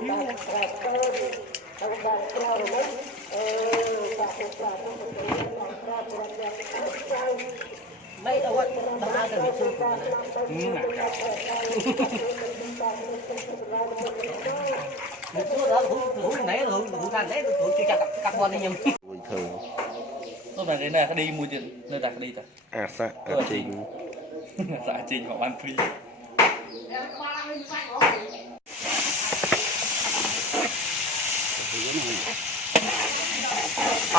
mấy đâu đâu ai được chưa một đó hú nãy hú than đấy tụi chưa chặt carbon đi nhầm bình thường lúc này đến này đi mua tiền nơi đặt đi ta sa trình dạ trình họ ăn free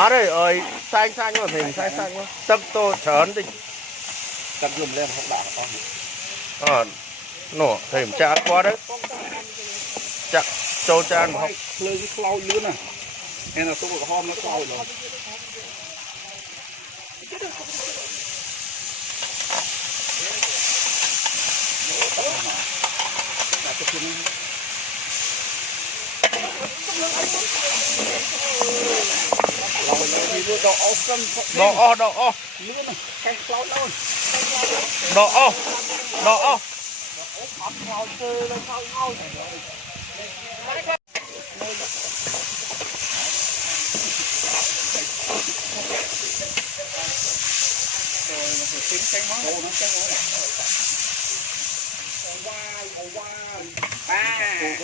đây ơi xanh xanh mà hình xanh xanh quá tâm tô chớn đi cầm dùm lên không đỏ con nổ thêm chả quá đấy chặt châu chan mà không lơi cái clau lứa này nên là tôi có hôm nó clau rồi đỏ lứa này cái clau đâu đỏ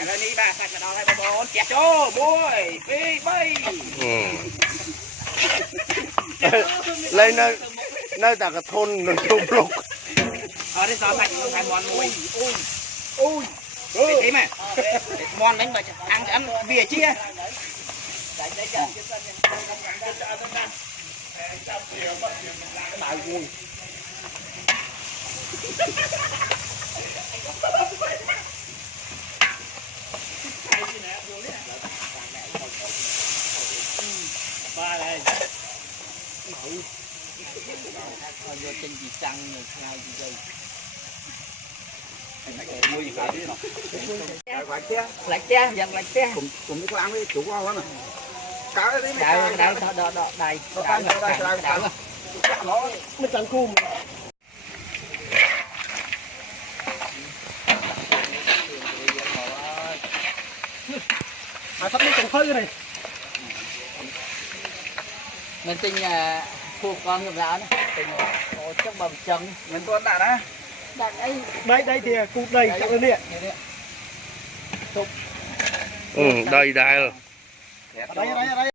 rồi đi ba sạch đó lại bốn chẹt cho bôi đi bay lên nơi ta cái thôn nó chung lục ở đây gió sạch không phải món mùi ui thế mà món bánh mà ăn bìa chia bài vui ba đây vô trên gì trăng rồi sao gì đây mua gì phải biết lạch che dần lạch che cùng cái ăn đi chủ qua lắm cá đấy đây mới chẳng cung sắp đi trồng phơi này mình tinh thu con ngược lại nữa tinh chắc bầm chân mình tuân đạn á đặt đây thì cụt đây chắc lên điện đầy đài rồi đây